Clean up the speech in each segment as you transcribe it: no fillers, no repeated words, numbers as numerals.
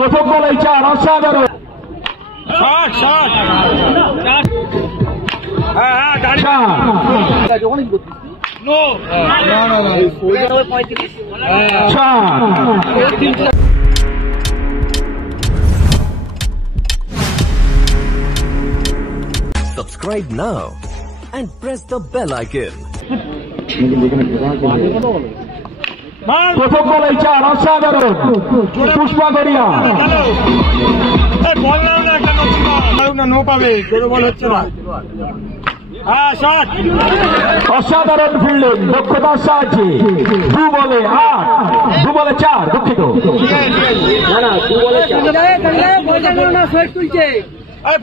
প্রথম বলেই চার, অসাধারণ। Subscribe now and press the bell icon. প্রথম বলেই চার, অসাধারণ। পুষ্পা গড়িয়া নো পাবে, বল হচ্ছে না। অসাধারণ ফিল্ডিং, দক্ষতার সাহায্যে 2 বলে 8, 2 বলে 4, দুঃখিত।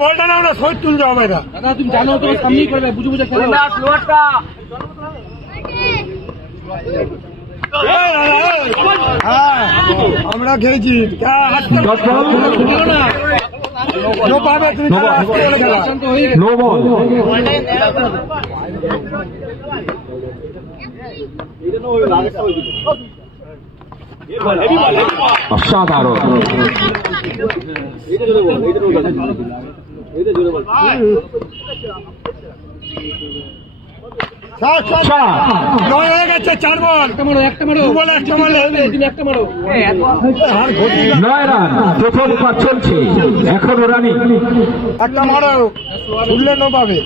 বলটা না আমরা শহীদ তুলতে হবে না দাদা, তুমি জানো তো সামনেই করবে, বুঝে বুঝে খেলো। আমরা খেয়েছি নো বল। অসাধারণ। হয়ে গেছে 4 বল, একটা মারো, নয় রান, প্রথম পার চলছে, এখনো রানিং। একটা মারো, ছুড়লে নো পাবে।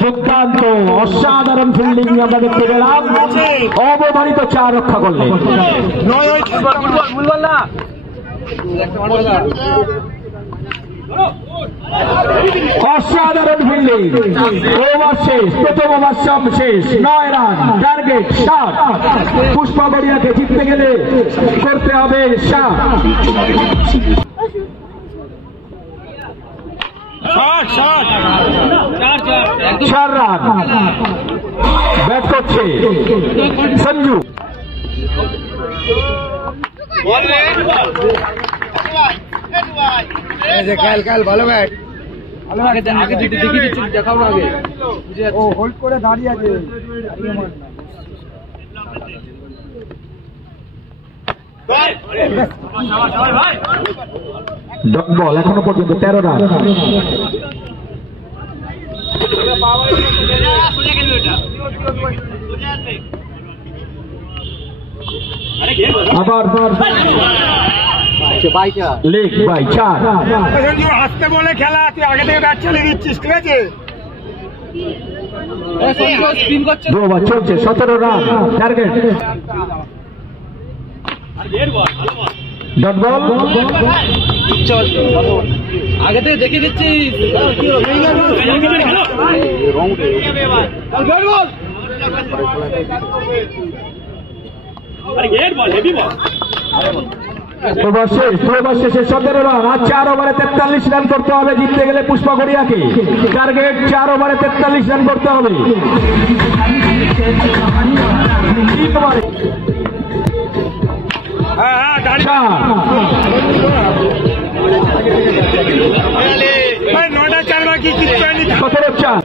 দুর্দান্ত অসাধারণ ফিল্ডিং আমরা দেখতে পেলাম। অবধারিত 4 রক্ষা করলেন। অসাধারণ ফিল্ডিং। ওভার শেষ, প্রথম ওভার শেষ, 9 রান, টার্গেট 7। পুষ্পা গড়িয়াকে জিততে গেলে করতে হবে 7। 4 রান। ব্যাট করছে সঞ্জু। ভালো ব্যাট, আগে দেখাও না, আগে হোল্ড করে দাঁড়িয়ে আছে। ডট বল, এখনো পর্যন্ত 13 রান। আবার লেগ বাই 4। হাসতে বলে খেলা, তুই আগে থেকে ব্যাট চালিয়ে দিচ্ছিস, ঠিক আছে? 2 ওভার চলছে, 17 রান, টার্গেট। ডট বল, আগে থেকে দেখে দিচ্ছিস। ওভার শেষে 17 রান। আর 4 ওভারে 43 রান করতে হবে জিততে গেলে পুষ্পা গড়িয়াকে। টার্গেট 4 ওভারে 43 রান করতে হবে। নটা 4 বাকি, 17 4।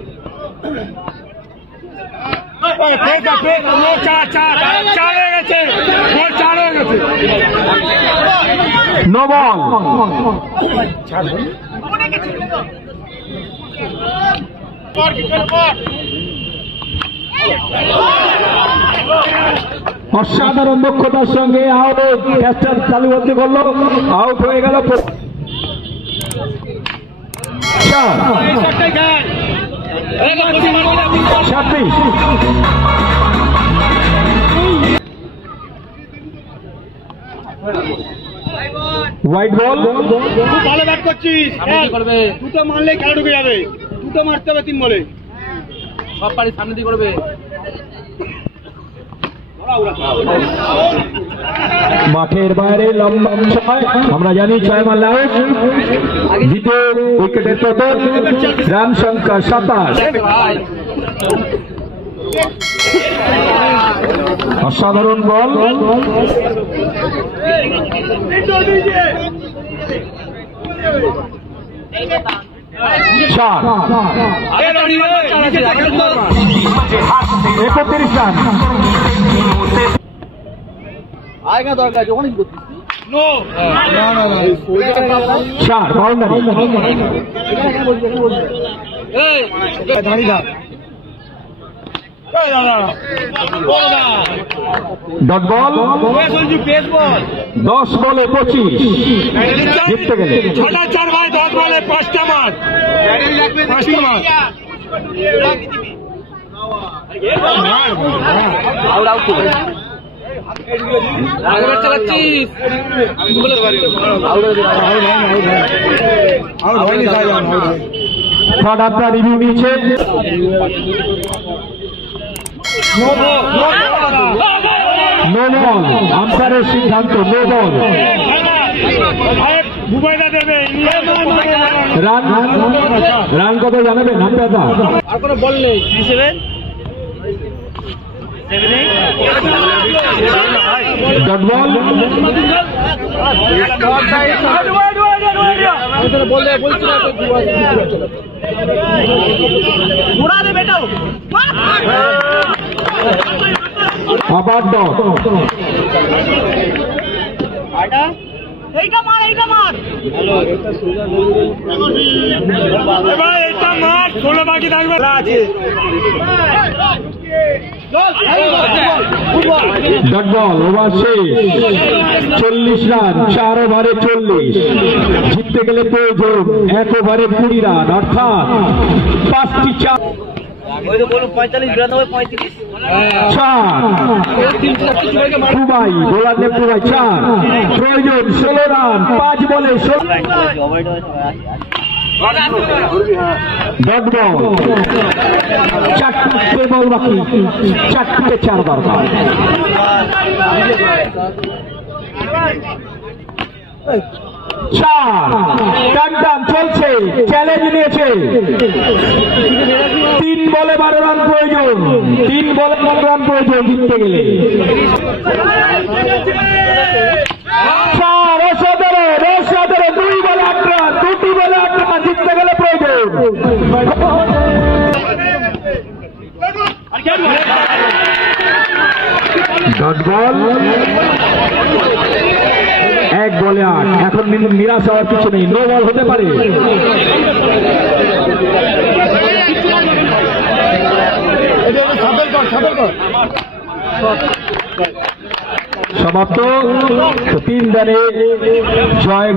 No ball. অসাধারণ দক্ষতার সঙ্গে আউট, ক্যাচটা তালুবদ্ধ করলো, আউট হয়ে গেল। 36। White ball. ভালো ব্যাট করছিস, দুটো মারলে খেলা ঢুকে যাবে, দুটো মারতে হবে 3 বলে। সব পারি সামনে দিয়ে করবে। মাঠের বাইরে লম্বা সময়, আমরা জানি 6 মারলে আউট। দ্বিতীয় উইকেটের পতন, রান সংখ্যা 27। অসাধারণ বল। 4 31 রান। আয়গা দরকার আছে অনেক করছিস নো চার বাউন্ডারি দাঁড়িয়ে থাক ডট বল 10 বলে 25 জিততে গেলে 4 ভাই 10 বলে 5টা মার 5টা মার আউট আউট আগে চালাচ্ছিস আউট হয়নি থার্ড আপনার রিভিউ নিয়েছে নো বল আম্পায়ারের সিদ্ধান্ত নো বল রান কত জানাবেন আম্পায়ারদা আর কোনো বল নেই 37 ডট বল আবার ডট এইটা মার এইটা মার এটা মার 16 বাকি থাকবে আছে ডট বল ওভার শেষ 40 রান 4 ওভারে 40 জিততে গেলে প্রয়োজন 1 ওভারে 20 রান অর্থাৎ 5টি চার খুবাই বোলার নেই খুবাই 4 প্রয়োজন 16 রান 5 বলে 16 ডট বল 4টে বল বাকি 4টে 4 দরকার টান চলছে চ্যালেঞ্জ নিয়েছে 3 বলে 12 রান প্রয়োজন 3 বলে 12 রান প্রয়োজন জিততে গেলে 2 বলে 8 রান 2টি বলে 8 রান জিততে গেলে প্রয়োজন ডট বল 1 বলে 8 এখন নিরাশ হওয়ার কিছু নেই নো বল হতে পারে সমাপ্ত 3 রানে জয়